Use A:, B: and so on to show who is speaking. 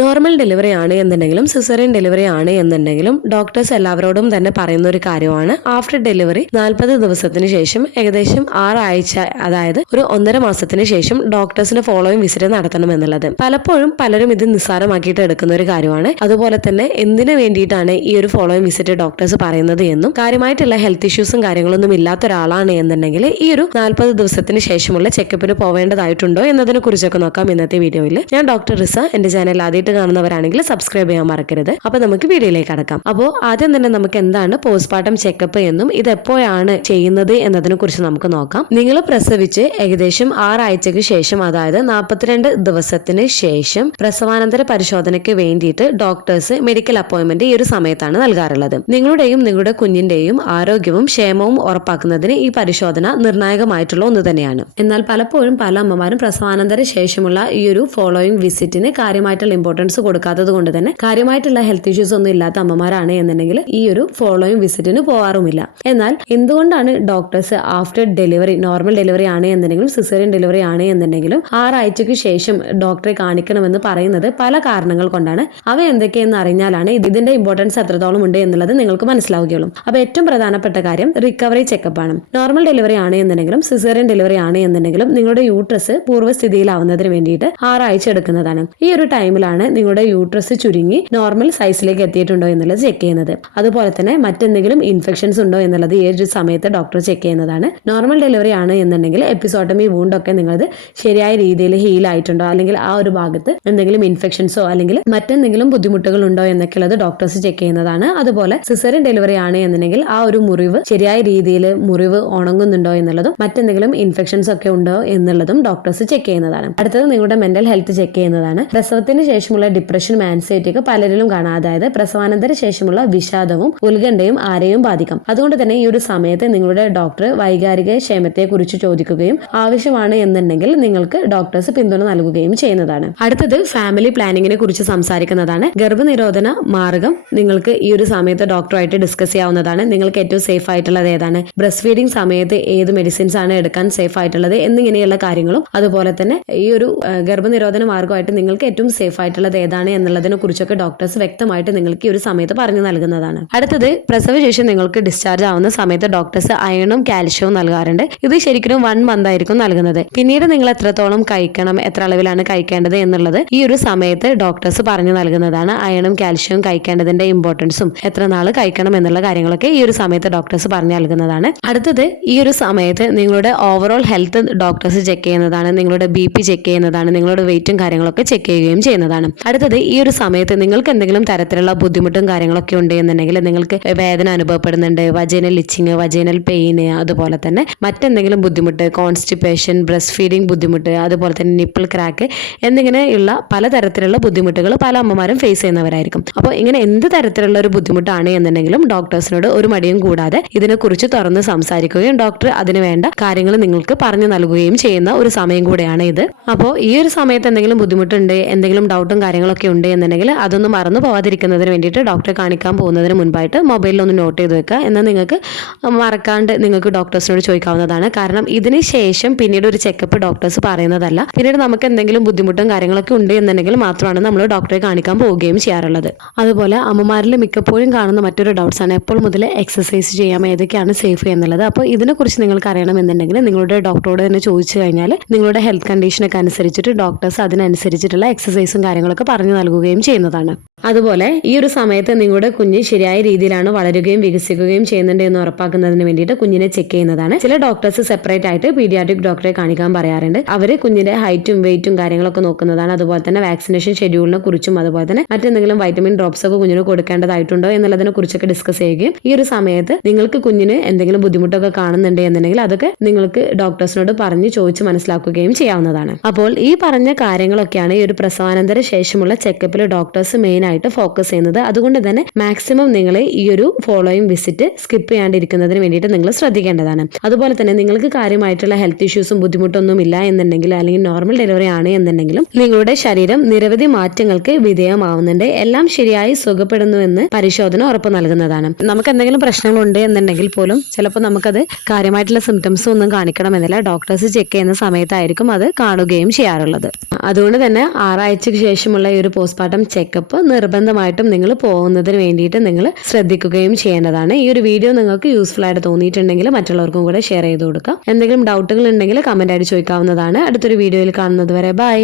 A: Normal delivery ആണ് എന്നുണ്ടെങ്കിലും caesarean delivery ആണ് എന്നുണ്ടെങ്കിലും ഡോക്ടേഴ്സ് എല്ലാവരോടും തന്നെ പറയുന്ന ഒരു കാര്യമാണ്. ആഫ്റ്റർ ഡെലിവറി നാൽപ്പത് ദിവസത്തിന് ശേഷം ഏകദേശം ആറാഴ്ച അതായത് ഒരു ഒന്നര മാസത്തിന് ശേഷം ഡോക്ടേഴ്സിന് ഫോളോയിങ് വിസിറ്റ് നടത്തണം എന്നുള്ളത്. പലപ്പോഴും പലരും ഇത് നിസ്സാരമാക്കിയിട്ട് എടുക്കുന്ന ഒരു കാര്യമാണ്. അതുപോലെ തന്നെ എന്തിനു വേണ്ടിയിട്ടാണ് ഈ ഒരു ഫോളോയിങ് വിസിറ്റ് ഡോക്ടേഴ്സ് പറയുന്നത് എന്നും കാര്യമായിട്ടുള്ള ഹെൽത്ത് ഇഷ്യൂസും കാര്യങ്ങളൊന്നും ഇല്ലാത്ത ഒരാളാണ് എന്നുണ്ടെങ്കിൽ ഈ ഒരു നാൽപ്പത് ദിവസത്തിന് ശേഷമുള്ള ചെക്കപ്പിന് പോവേണ്ടതായിട്ടുണ്ടോ എന്നതിനെ കുറിച്ചൊക്കെ നോക്കാം ഇന്നത്തെ വീഡിയോയിൽ ഞാൻ ഡോക്ടർ റിസ. എന്റെ ചാനൽ ആദ്യമായിട്ട് കാണുന്നവരാണെങ്കിൽ സബ്സ്ക്രൈബ് ചെയ്യാൻ മറക്കരുത്. അപ്പൊ നമുക്ക് വീഡിയോയിലേക്ക് അടക്കാം അപ്പോൾ ആദ്യം തന്നെ നമുക്ക് എന്താണ് പോസ്റ്റ്മോർട്ടം ചെക്കപ്പ് എന്നും ഇത് എപ്പോഴാണ് ചെയ്യുന്നത് എന്നതിനെ കുറിച്ച് നമുക്ക് നോക്കാം. നിങ്ങൾ പ്രസവിച്ച് ഏകദേശം ആറാഴ്ചക്ക് ശേഷം അതായത് നാൽപ്പത്തിരണ്ട് ദിവസത്തിന് ശേഷം പ്രസവാനന്തര പരിശോധനയ്ക്ക് വേണ്ടിയിട്ട് ഡോക്ടേഴ്സ് മെഡിക്കൽ അപ്പോയിന്റ്മെന്റ് ഈ ഒരു സമയത്താണ് നൽകാറുള്ളത്. നിങ്ങളുടെയും നിങ്ങളുടെ കുഞ്ഞിന്റെയും ആരോഗ്യവും ക്ഷേമവും ഉറപ്പാക്കുന്നതിന് ഈ പരിശോധന നിർണായകമായിട്ടുള്ള ഒന്ന് തന്നെയാണ്. എന്നാൽ പലപ്പോഴും പല അമ്മമാരും പ്രസവാനന്തര ശേഷമുള്ള ഈ ഒരു ഫോളോയിങ് വിസിറ്റിന് കാര്യമായിട്ടുള്ള ഇമ്പോർട്ടൻസ് കൊടുക്കാത്തത് കൊണ്ട് തന്നെ കാര്യമായിട്ടുള്ള ഹെൽത്ത് ഇഷ്യൂസ് ഒന്നും ഇല്ലാത്ത അമ്മമാരാണ് എന്നുണ്ടെങ്കിൽ ഈ ഒരു ഫോളോയിങ് വിസിറ്റിന് പോവാറുമില്ല. എന്നാൽ എന്തുകൊണ്ടാണ് doctors after delivery normal delivery ആണ് എന്നുണ്ടെങ്കിലും സിസേറിയൻ ഡെലിവറി ആണ് എന്നുണ്ടെങ്കിലും ആറാഴ്ചയ്ക്ക് ശേഷം ഡോക്ടറെ കാണിക്കണമെന്ന് പറയുന്നത് പല കാരണങ്ങൾ കൊണ്ടാണ്. അവ എന്തൊക്കെയെന്ന് അറിഞ്ഞാലാണ് ഇത് ഇതിന്റെ ഇമ്പോർട്ടൻസ് എത്രത്തോളം ഉണ്ട് എന്നുള്ളത് നിങ്ങൾക്ക് മനസ്സിലാവുകയുള്ളൂ. അപ്പൊ ഏറ്റവും പ്രധാനപ്പെട്ട കാര്യം റിക്കവറി ചെക്കപ്പ് ആണ്. നോർമൽ ഡെലിവറി ആണ് എന്നുണ്ടെങ്കിലും സിസേറിയൻ ഡെലിവറി ആണ് എന്നുണ്ടെങ്കിലും നിങ്ങളുടെ യൂട്രസ് പൂർവസ്ഥിതിയിലാവുന്നതിന് വേണ്ടിയിട്ട് ആറാഴ്ച എടുക്കുന്നതാണ്. ഈ ഒരു ടൈമിലാണ് നിങ്ങളുടെ യൂട്രസ് ചുരുങ്ങി നോർമൽ സൈസിലേക്ക് എത്തിയിട്ടുണ്ടോ എന്നുള്ളത് ചെക്ക് ചെയ്യുന്നത്. അതുപോലെ തന്നെ മറ്റെന്തെങ്കിലും ഇൻഫെക്ഷൻസ് ഉണ്ടോ എന്നുള്ളത് ഈ ഒരു സമയത്ത് ഡോക്ടർ ചെക്ക് ചെയ്യുന്നതാണ്. നോർമൽ ഡെലിവറി ആണ് എന്നുണ്ടെങ്കിൽ എപ്പിസോട്ടമി വൂണ്ടൊക്കെ നിങ്ങളത് ശരിയായ രീതിയിൽ ഹീൽ ആയിട്ടുണ്ടോ? അല്ലെങ്കിൽ ആ ഒരു ഭാഗത്ത് എന്തെങ്കിലും ഇൻഫെക്ഷൻസോ അല്ലെങ്കിൽ മറ്റെന്തെങ്കിലും ബുദ്ധിമുട്ടുകൾ ഉണ്ടോ എന്നൊക്കെ ഉള്ളത് ഡോക്ടേഴ്സ് ചെക്ക് ചെയ്യുന്നതാണ്. അതുപോലെ സിസറിൻ ഡെലിവറി ആണ് എന്നുണ്ടെങ്കിൽ ആ ഒരു മുറിവ് ശരിയായ രീതിയിൽ മുറിവ് ഉണങ്ങുന്നുണ്ടോ എന്നുള്ളതും മറ്റെന്തെങ്കിലും ഇൻഫെക്ഷൻസ് ഒക്കെ ഉണ്ടോ എന്നുള്ളതും ഡോക്ടേഴ്സ് ചെക്ക് ചെയ്യുന്നതാണ്. അടുത്തത് നിങ്ങളുടെ മെന്റൽ ഹെൽത്ത് ചെക്ക് ചെയ്യുന്നതാണ്. പ്രസവത്തിന് ശേഷമുള്ള ഡിപ്രഷനും ആൻസൈറ്റിയൊക്കെ പലരിലും കാണാം. അതായത് പ്രസവാനന്തര ശേഷമുള്ള വിഷാദവും ഉത്കണ്ഠയും ആരെയും ബാധിക്കാം. അതുകൊണ്ട് തന്നെ ഈ ഒരു സമയത്ത് നിങ്ങളുടെ ഡോക്ടർ വൈകാരിക ക്ഷേമത്തെ കുറിച്ച് ചോദിക്കുകയും ആവശ്യമാണ് എന്നുണ്ടെങ്കിൽ നിങ്ങൾക്ക് ഡോക്ടേഴ്സ് പിന്തുണ നൽകുകയും ചെയ്യുന്നതാണ്. അടുത്തത് ഫാമിലി പ്ലാനിങ്ങിനെ കുറിച്ച് സംസാരിക്കുന്നതാണ്. ഗർഭനിരോധന മാർഗം നിങ്ങൾക്ക് ഈ ഒരു സമയത്ത് ഡോക്ടറുമായിട്ട് ഡിസ്കസ് ചെയ്യാവുന്നതാണ്. നിങ്ങൾക്ക് ഏറ്റവും സേഫ് ആയിട്ടുള്ളത് ഏതാണ്? ബ്രസ്റ്റ് ഫീഡിംഗ് സമയത്ത് ഏത് മെഡിസിൻസ് ആണ് എടുക്കാൻ സേഫ് ആയിട്ടുള്ളത് എന്നിങ്ങനെയുള്ള കാര്യങ്ങളും അതുപോലെ തന്നെ ഈ ഒരു ഗർഭനിരോധന മാർഗമായിട്ട് നിങ്ങൾക്ക് ഏറ്റവും സേഫ് ആയിട്ടുള്ളത് ഏതാണ് എന്നുള്ളതിനെ കുറിച്ചൊക്കെ ഡോക്ടേഴ്സ് വ്യക്തമായിട്ട് നിങ്ങൾക്ക് ഈ ഒരു സമയത്ത് പറഞ്ഞു നൽകുന്നതാണ്. അടുത്തത് പ്രസവശേഷം നിങ്ങൾക്ക് ഡിസ്ചാർജ് ആവുന്ന സമയത്ത് ഡോക്ടേഴ്സ് അയണും കാൽഷ്യവും നൽകാറുണ്ട്. ഇത് ശരിക്കും വൺ മന്ത് ആയിരിക്കും നൽകുന്നത്. പിന്നീട് നിങ്ങൾ എത്രത്തോളം കഴിക്കണം എത്ര അളവിലാണ് കഴിക്കേണ്ടത് എന്നുള്ളത് ഈ ഒരു സമയത്ത് ഡോക്ടേഴ്സ് പറഞ്ഞു നൽകുന്നതാണ്. അയണും കാൽഷ്യവും കഴിക്കേണ്ടതിന്റെ ഇമ്പോർട്ടൻസും എത്ര നാൾ കഴിക്കണം എന്നുള്ള കാര്യങ്ങളൊക്കെ ഈ ഒരു സമയത്ത് ഡോക്ടേഴ്സ് പറഞ്ഞു നൽകുന്നതാണ്. അടുത്തത് ഈ ഒരു സമയത്ത് നിങ്ങളുടെ ഓവറോൾ ഹെൽത്ത് ഡോക്ടേഴ്സ് ചെക്ക് ചെയ്യുന്നതാണ് നിങ്ങളുടെ ബി പി ചെക്ക് ചെയ്യുന്നതാണ് നിങ്ങളുടെ വെയിറ്റും കാര്യങ്ങളൊക്കെ ചെക്ക് ചെയ്യുകയും ചെയ്യുന്നതാണ്. അടുത്തത് ഈ ഒരു സമയത്ത് നിങ്ങൾക്ക് എന്തെങ്കിലും തരത്തിലുള്ള ബുദ്ധിമുട്ടും കാര്യങ്ങളൊക്കെ ഉണ്ട് എന്നുണ്ടെങ്കിൽ നിങ്ങൾക്ക് വേദന അനുഭവപ്പെടുന്നുണ്ട് വജൈനൽ ഇച്ചിങ് വജൈനൽ പെയിൻ അതുപോലെ തന്നെ മറ്റെന്തെങ്കിലും ബുദ്ധിമുട്ട് കോൺസ്റ്റിപ്പേഷൻ ബ്രസ്റ്റ് ഫീഡിംഗ് ബുദ്ധിമുട്ട് അതുപോലെ തന്നെ നിപ്പിൾ ക്രാക്ക് എന്നിങ്ങനെയുള്ള പലതരത്തിലുള്ള ബുദ്ധിമുട്ടുകൾ പല അമ്മമാരും ഫേസ് ചെയ്യുന്നവരായിരിക്കും. അപ്പോൾ ഇങ്ങനെ എന്ത് തരത്തിലുള്ള ഒരു ബുദ്ധിമുട്ടാണ് എന്നുണ്ടെങ്കിലും ഡോക്ടേഴ്സിനോട് ഒരു മടിയും കൂടാതെ ഇതിനെക്കുറിച്ച് തുറന്ന് സംസാരിക്കുകയും ഡോക്ടർ അതിന് വേണ്ട കാര്യങ്ങൾ നിങ്ങൾക്ക് പറഞ്ഞു നൽകുകയും ചെയ്യുന്ന ഒരു സമയം കൂടെയാണ് ഇത്. അപ്പോൾ ഈ ഒരു സമയത്ത് എന്തെങ്കിലും ബുദ്ധിമുട്ടുണ്ട് എന്തെങ്കിലും ഡൗട്ടും കാര്യങ്ങളൊക്കെ ഉണ്ട് എന്നുണ്ടെങ്കിൽ അതൊന്നും മറന്നു പോവാതിരിക്കുന്നതിന് വേണ്ടിയിട്ട് ഡോക്ടറെ കാണിക്കാൻ പോകുന്നതിന് മുൻപായിട്ട് മൊബൈലിൽ ഒന്ന് നോട്ട് ചെയ്ത് വെക്കുക. എന്നാൽ നിങ്ങൾക്ക് മറക്കാണ്ട് നിങ്ങൾക്ക് ഡോക്ടേഴ്സിനോട് ചോദിക്കാവുന്നതാണ്. കാരണം ഇതിന് ശേഷം പിന്നീട് ഒരു ചെക്കപ്പ് ഡോക്ടേഴ്സ് പറയുന്നതല്ല. പിന്നീട് നമുക്ക് എന്തെങ്കിലും ബുദ്ധിമുട്ടും കാര്യങ്ങളൊക്കെ ഉണ്ട് എന്നുണ്ടെങ്കിൽ മാത്രമാണ് നമ്മൾ ഡോക്ടറെ കാണിക്കാൻ പോവുകയും ചെയ്യാറുള്ളത്. അതുപോലെ അമ്മമാരിൽ മിക്കപ്പോഴും കാണുന്ന മറ്റൊരു ഡൗട്ട്സ് ആണ് എപ്പോൾ മുതൽ എക്സസൈസ് ചെയ്യാം ഏതൊക്കെയാണ് സേഫ് എന്നുള്ളത്. അപ്പോൾ ഇതിനെക്കുറിച്ച് നിങ്ങൾക്ക് അറിയണമെന്നുണ്ടെങ്കിൽ നിങ്ങളുടെ ഡോക്ടറോട് തന്നെ ചോദിച്ചു കഴിഞ്ഞാൽ നിങ്ങളുടെ ഹെൽത്ത് കണ്ടീഷനൊക്കെ അനുസരിച്ചിട്ട് ഡോക്ടേഴ്സ് അതിനനുസരിച്ചിട്ടുള്ള എക്സസൈസും കാര്യങ്ങളൊക്കെ പറഞ്ഞു നൽകുകയും ചെയ്യുന്നതാണ്. അതുപോലെ ഈ ഒരു സമയത്ത് നിങ്ങളുടെ കുഞ്ഞ് ശരിയായ രീതിയിലാണ് വളരുകയും വികസിക്കുകയും ചെയ്യുന്നുണ്ട് എന്ന് ഉറപ്പാക്കുന്നതിന് വേണ്ടിയിട്ട് കുഞ്ഞിനെ ചെക്ക് ചെയ്യുന്നതാണ്. ചില ഡോക്ടേഴ്സ് സെപ്പറേറ്റ് ആയിട്ട് പീഡിയാട്രിക് ഡോക്ടറെ കാണിക്കാൻ പറയാറുണ്ട്. അവർ കുഞ്ഞിന്റെ ഹൈറ്റും വെയിറ്റും കാര്യങ്ങളൊക്കെ നോക്കുന്നതാണ്. അതുപോലെ തന്നെ വാക്സിനേഷൻ ഷെഡ്യൂളിനെ കുറിച്ചും അതുപോലെ തന്നെ മറ്റെന്തെങ്കിലും വൈറ്റമിൻ ഡ്രോപ്സ് ഒക്കെ കുഞ്ഞിന് കൊടുക്കേണ്ടതായിട്ടുണ്ടോ എന്നുള്ളതിനെ കുറിച്ചൊക്കെ ഡിസ്കസ് ചെയ്യുകയും ഈ ഒരു സമയത്ത് നിങ്ങൾക്ക് കുഞ്ഞിന് എന്തെങ്കിലും ബുദ്ധിമുട്ടൊക്കെ കാണുന്നുണ്ട് എന്നുണ്ടെങ്കിൽ അതൊക്കെ നിങ്ങൾക്ക് ഡോക്ടേഴ്സിനോട് പറഞ്ഞ് ചോദിച്ച് മനസ്സിലാക്കുകയും ചെയ്യാവുന്നതാണ്. അപ്പോൾ ഈ പറഞ്ഞ കാര്യങ്ങളൊക്കെയാണ് ഈ ഒരു പ്രസവാനന്തര ശേഷമുള്ള ചെക്കപ്പിൽ ഡോക്ടേഴ്സ് മെയിൻ ആയിട്ട് ഫോക്കസ് ചെയ്യുന്നത്. അതുകൊണ്ട് തന്നെ മാക്സിമം നിങ്ങൾ ഈ ഒരു ഫോളോയിങ് വിസിറ്റ് സ്കിപ്പ് ചെയ്യാണ്ടിരിക്കുന്നതിന് വേണ്ടിയിട്ട് നിങ്ങൾ ശ്രദ്ധിക്കേണ്ടതാണ്. അതുപോലെ തന്നെ നിങ്ങൾക്ക് കാര്യമായിട്ടുള്ള ഹെൽത്ത് ഇഷ്യൂസും ബുദ്ധിമുട്ടൊന്നും ഇല്ല എന്നുണ്ടെങ്കിൽ അല്ലെങ്കിൽ നോർമൽ ഡെലിവറി ആണ് എന്നുണ്ടെങ്കിലും നിങ്ങളുടെ ശരീരം നിരവധി മാറ്റങ്ങൾക്ക് വിധേയമാവുന്നുണ്ട്. എല്ലാം ശരിയായി സുഖപ്പെടുന്നു എന്ന് പരിശോധന ഉറപ്പ് നൽകുന്നതാണ്. നമുക്ക് എന്തെങ്കിലും പ്രശ്നങ്ങളുണ്ട് എന്നുണ്ടെങ്കിൽ പോലും ചിലപ്പോൾ നമുക്കത് കാര്യമായിട്ടുള്ള സിംറ്റംസ് ഒന്നും കാണിക്കണമെന്നില്ല. ഡോക്ടേഴ്സ് ചെക്ക് ചെയ്യുന്ന സമയത്തായിരിക്കും അത് കാണുകയും ചെയ്യാറുള്ളത്. അതുകൊണ്ട് തന്നെ ആറാഴ്ചയ്ക്ക് ശേഷം ആവശ്യമുള്ള ഈ ഒരു പോസ്റ്റ്മോർട്ടം ചെക്കപ്പ് നിർബന്ധമായിട്ടും നിങ്ങൾ പോകുന്നതിന് വേണ്ടിയിട്ട് നിങ്ങൾ ശ്രദ്ധിക്കുകയും ചെയ്യേണ്ടതാണ്. ഈ ഒരു വീഡിയോ നിങ്ങൾക്ക് യൂസ്ഫുൾ ആയിട്ട് തോന്നിയിട്ടുണ്ടെങ്കിൽ മറ്റുള്ളവർക്കും കൂടെ ഷെയർ ചെയ്ത് കൊടുക്കാം. എന്തെങ്കിലും ഡൗട്ടുകൾ ഉണ്ടെങ്കിൽ കമന്റ് ആയിട്ട് ചോദിക്കാവുന്നതാണ്. അടുത്തൊരു വീഡിയോയിൽ കാണുന്നത് വരെ ബൈ